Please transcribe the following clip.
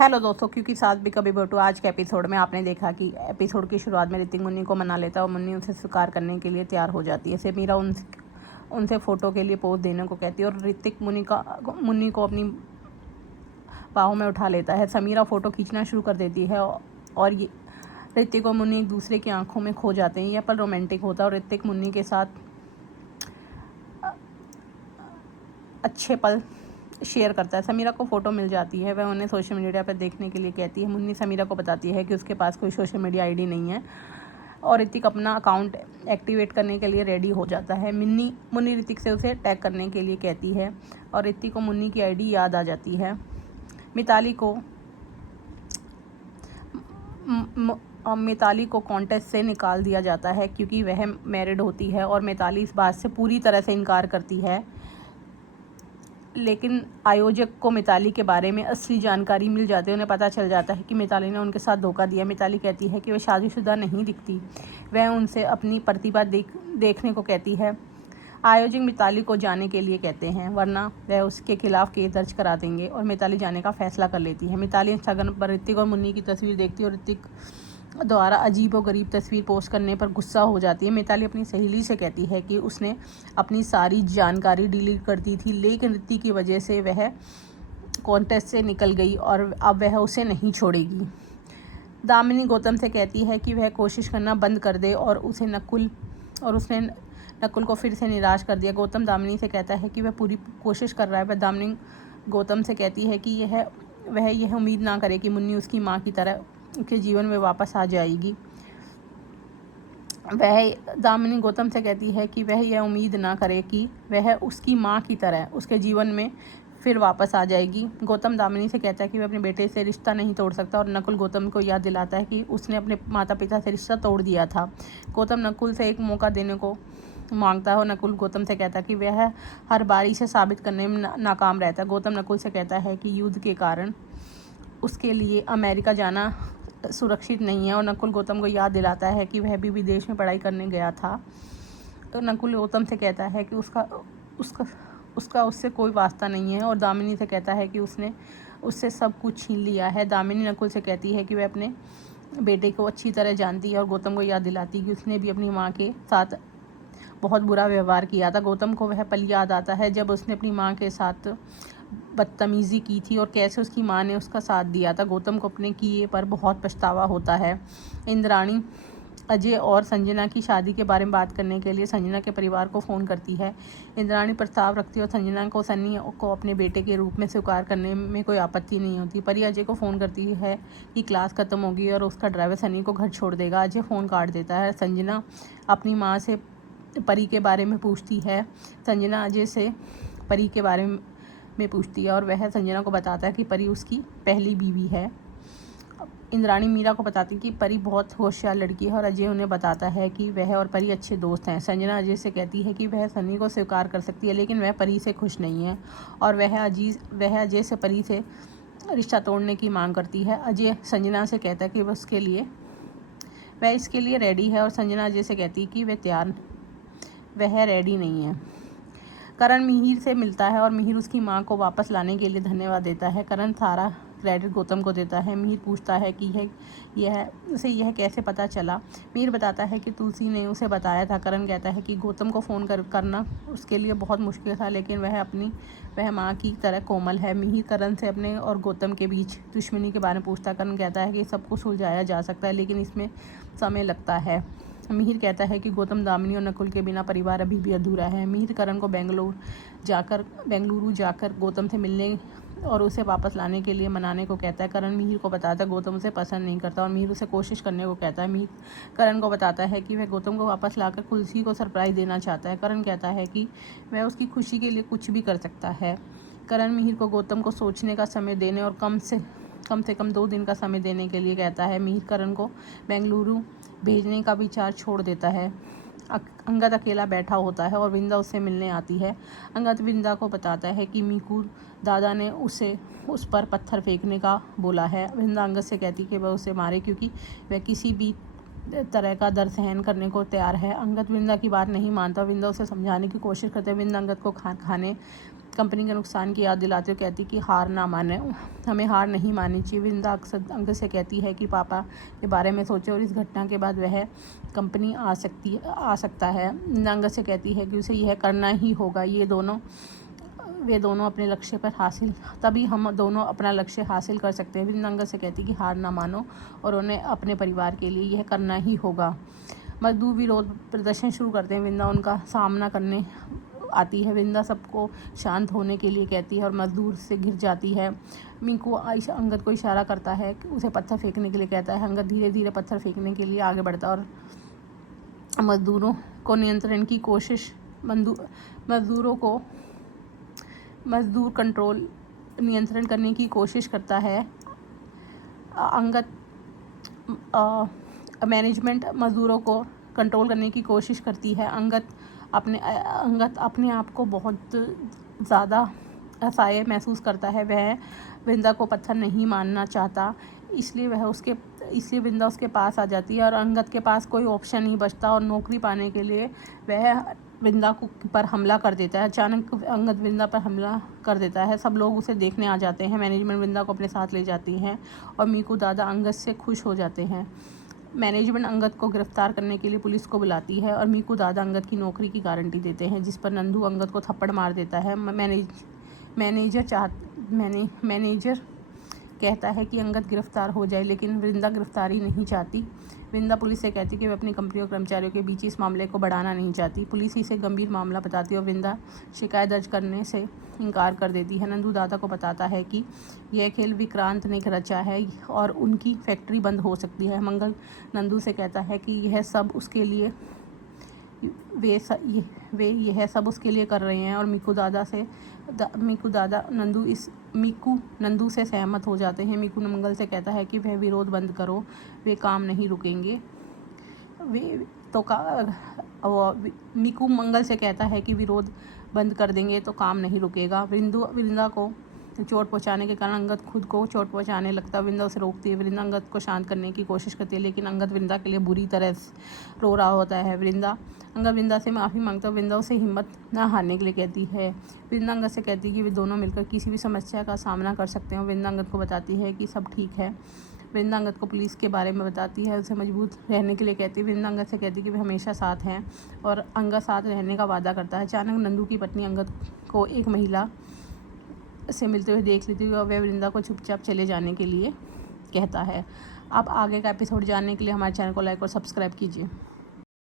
Hello दोस्तों, क्योंकि साथ भी कभी बटू आज के एपिसोड में आपने देखा कि एपिसोड की शुरुआत में ऋतिक मुन्नी को मना लेता है और मुन्नी उसे स्वीकार करने के लिए तैयार हो जाती है। समीरा उनसे फ़ोटो के लिए पोज देने को कहती है और ऋतिक मुन्नी को अपनी बाहों में उठा लेता है। समीरा फ़ोटो खींचना शुरू कर देती है और ये ऋतिक और मुन्नी एक दूसरे की आंखों में खो जाते हैं। यह पल रोमांटिक होता है और ऋतिक मुन्नी के साथ अच्छे पल शेयर करता है। समीरा को फ़ोटो मिल जाती है, वह उन्हें सोशल मीडिया पर देखने के लिए कहती है। मुन्नी समीरा को बताती है कि उसके पास कोई सोशल मीडिया आईडी नहीं है और ऋतिक अपना अकाउंट एक्टिवेट करने के लिए रेडी हो जाता है। मुन्नी ऋतिक से उसे टैग करने के लिए कहती है और ऋतिक को मुन्नी की आईडी याद आ जाती है। मिताली को कॉन्टेस्ट से निकाल दिया जाता है क्योंकि वह मैरिड होती है और मिताली इस बात से पूरी तरह से इनकार करती है। लेकिन आयोजक को मिताली के बारे में असली जानकारी मिल जाती है। उन्हें पता चल जाता है कि मिताली ने उनके साथ धोखा दिया। मिताली कहती है कि वह शादीशुदा नहीं दिखती। वह उनसे अपनी प्रतिभा देखने को कहती है। आयोजक मिताली को जाने के लिए कहते हैं, वरना वह उसके खिलाफ केस दर्ज करा देंगे और मिताली जाने का फैसला कर लेती है। मिताली इंस्टाग्राम पर ऋतिक और मुन्नी की तस्वीर देखती है और ऋतिक द्वारा अजीब और गरीब तस्वीर पोस्ट करने पर गुस्सा हो जाती है। मिताली अपनी सहेली से कहती है कि उसने अपनी सारी जानकारी डिलीट कर दी थी, लेकिन ऋतिक की वजह से वह कॉन्टेस्ट से निकल गई और अब वह उसे नहीं छोड़ेगी। दामिनी गौतम से कहती है कि वह कोशिश करना बंद कर दे और उसने नकुल को फिर से निराश कर दिया। गौतम दामिनी से कहता है कि वह पूरी कोशिश कर रहा है। वह दामिनी गौतम से कहती है कि वह यह उम्मीद ना करे कि मुन्नी उसकी माँ की तरह के जीवन में वापस आ जाएगी। दामिनी गौतम से कहती है कि वह यह उम्मीद ना करे कि वह उसकी माँ की तरह उसके जीवन में फिर वापस आ जाएगी। गौतम दामिनी से कहता है कि वह अपने बेटे से रिश्ता नहीं तोड़ सकता और नकुल गौतम को याद दिलाता है कि उसने अपने माता पिता से रिश्ता तोड़ दिया था। गौतम नकुल से एक मौका देने को मांगता है और नकुल गौतम से कहता है कि वह हर बार इसे साबित करने में नाकाम रहता है। गौतम नकुल से कहता है कि युद्ध के कारण उसके लिए अमेरिका जाना सुरक्षित नहीं है और नकुल गौतम को याद दिलाता है कि वह भी विदेश में पढ़ाई करने गया था। तो नकुल गौतम से कहता है कि उसका उससे कोई वास्ता नहीं है और दामिनी से कहता है कि उसने उससे सब कुछ छीन लिया है। दामिनी नकुल से कहती है कि वह अपने बेटे को अच्छी तरह जानती है और गौतम को याद दिलाती है कि उसने भी अपनी माँ के साथ बहुत बुरा व्यवहार किया था। गौतम को वह पल याद आता है जब उसने अपनी माँ के साथ बदतमीज़ी की थी और कैसे उसकी माँ ने उसका साथ दिया था। गौतम को अपने किए पर बहुत पछतावा होता है। इंद्राणी अजय और संजना की शादी के बारे में बात करने के लिए संजना के परिवार को फ़ोन करती है। इंद्राणी प्रस्ताव रखती है और संजना को सन्नी को अपने बेटे के रूप में स्वीकार करने में कोई आपत्ति नहीं होती। परी अजय को फ़ोन करती है कि क्लास ख़त्म होगी और उसका ड्राइवर सन्नी को घर छोड़ देगा। अजय फ़ोन काट देता है। संजना अपनी माँ से परी के बारे में पूछती है। संजना अजय से परी के बारे में पूछती है और वह संजना को बताता है कि परी उसकी पहली बीवी है। इंद्राणी मीरा को बताती है कि परी बहुत होशियार लड़की है और अजय उन्हें बताता है कि वह और परी अच्छे दोस्त हैं। संजना अजय से कहती है कि वह सन्नी को स्वीकार कर सकती है, लेकिन वह परी से खुश नहीं है और वह अजय से परी से रिश्ता तोड़ने की मांग करती है। अजय संजना से कहता है कि वह इसके लिए रेडी है और संजना अजय से कहती है कि वह रेडी नहीं है। करण मिहिर से मिलता है और मिहिर उसकी मां को वापस लाने के लिए धन्यवाद देता है। करण सारा क्रेडिट गौतम को देता है। मिहिर पूछता है कि उसे यह कैसे पता चला। मिहिर बताता है कि तुलसी ने उसे बताया था। करण कहता है कि गौतम को फ़ोन करना उसके लिए बहुत मुश्किल था, लेकिन वह माँ की तरह कोमल है। मिहिर करण से अपने और गौतम के बीच दुश्मनी के बारे में पूछता। करण कहता है कि सब कुछ सुलझाया जा सकता है, लेकिन इसमें समय लगता है। मिहिर कहता है कि गौतम दामिनी और नकुल के बिना परिवार अभी भी अधूरा है। मिहिर करण को बेंगलुरु जाकर गौतम से मिलने और उसे वापस लाने के लिए मनाने को कहता है। करण मिहिर को बताता है गौतम उसे पसंद नहीं करता और मिहिर उसे कोशिश करने को कहता है। मिहिर करण को बताता है कि वह गौतम को वापस लाकर तुलसी को सरप्राइज़ देना चाहता है। करण कहता है कि वह उसकी खुशी के लिए कुछ भी कर सकता है। करण मिहिर को गौतम को सोचने का समय देने और कम से कम 2 दिन का समय देने के लिए कहता है। मिहिर करण को बेंगलुरु भेजने का विचार छोड़ देता है। अंगद अकेला बैठा होता है और विंदा उससे मिलने आती है। अंगद विंदा को बताता है कि मीकू दादा ने उस पर पत्थर फेंकने का बोला है। विंदा अंगद से कहती कि वह उसे मारे क्योंकि वह किसी भी तरह का दर्द सहन करने को तैयार है। अंगद विंदा की बात नहीं मानता। विंदा उसे समझाने की कोशिश करते हैं। विंदा अंगद को खाने कंपनी के नुकसान की याद दिलाते हुए कहती कि हार ना माने, हमें हार नहीं माननी चाहिए। वृंदा अक्सर अंगद से कहती है कि पापा के बारे में सोचे और इस घटना के बाद वह कंपनी आ सकता है। अंगद से कहती है कि उसे यह करना ही होगा, वे दोनों अपने लक्ष्य पर तभी हम दोनों अपना लक्ष्य हासिल कर सकते हैं। वृंदा अंगद से कहती कि हार ना मानो और उन्हें अपने परिवार के लिए यह करना ही होगा। मजदूर विरोध प्रदर्शन शुरू करते हैं। वृंदा उनका सामना करने आती है। वृंदा सबको शांत होने के लिए कहती है और मजदूर से घिर जाती है। मीकू आयशा अंगद को इशारा करता है कि उसे पत्थर फेंकने के लिए कहता है। अंगद धीरे धीरे पत्थर फेंकने के लिए आगे बढ़ता है और मजदूरों को नियंत्रण की कोशिश नियंत्रण करने की कोशिश करता है। मैनेजमेंट मजदूरों को कंट्रोल करने की कोशिश करती है। अंगद अपने आप को बहुत ज़्यादा असहाय महसूस करता है। वह वृंदा को पत्थर नहीं मारना चाहता, इसलिए वृंदा उसके पास आ जाती है और अंगद के पास कोई ऑप्शन नहीं बचता और नौकरी पाने के लिए वह वृंदा पर हमला कर देता है। अचानक अंगद वृंदा पर हमला कर देता है। सब लोग उसे देखने आ जाते हैं। मैनेजमेंट वृंदा को अपने साथ ले जाती हैं और मीकू दादा अंगद से खुश हो जाते हैं। मैनेजमेंट अंगद को गिरफ्तार करने के लिए पुलिस को बुलाती है और मीकू दादा अंगद की नौकरी की गारंटी देते हैं, जिस पर नंदू अंगद को थप्पड़ मार देता है। मैनेजर कहता है कि अंगद गिरफ्तार हो जाए, लेकिन वृंदा गिरफ्तारी नहीं चाहती। वृंदा पुलिस से कहती कि वे अपनी कंपनी और कर्मचारियों के बीच इस मामले को बढ़ाना नहीं चाहती। पुलिस इसे गंभीर मामला बताती है और वृंदा शिकायत दर्ज करने से इनकार कर देती है। नंदू दादा को बताता है कि यह खेल विक्रांत ने रचा है और उनकी फैक्ट्री बंद हो सकती है। मंगल नंदू से कहता है कि यह सब उसके लिए कर रहे हैं और मीकू नंदू से सहमत हो जाते हैं। मीकू मंगल से कहता है कि वह विरोध बंद करो, वे काम नहीं रुकेंगे। मीकू मंगल से कहता है कि विरोध बंद कर देंगे तो काम नहीं रुकेगा। वृंदा को चोट पहुंचाने के कारण अंगद खुद को चोट पहुंचाने लगता है। वृंदा उसे रोकती है। वृंदा अंगद को शांत करने की कोशिश करती है, लेकिन अंगद वृंदा के लिए बुरी तरह रो रहा होता है। अंगद वृंदा से माफ़ी मांगता है। वृंदा उसे हिम्मत ना हारने के लिए कहती है। वृंदा अंगद से कहती है कि वे दोनों मिलकर किसी भी समस्या का सामना कर सकते हैं। वृंदा अंगद को बताती है कि सब ठीक है। वृंदा अंगद को पुलिस के बारे में बताती है, उसे मजबूत रहने के लिए कहती है। वृंदा अंगद से कहती है कि वे हमेशा साथ हैं और अंगद साथ रहने का वादा करता है। अचानक नंदू की पत्नी अंगद को एक महिला से मिलते हुए देख लेती है और वह वृंदा को चुपचाप चले जाने के लिए कहता है। आप आगे का एपिसोड जानने के लिए हमारे चैनल को लाइक और सब्सक्राइब कीजिए।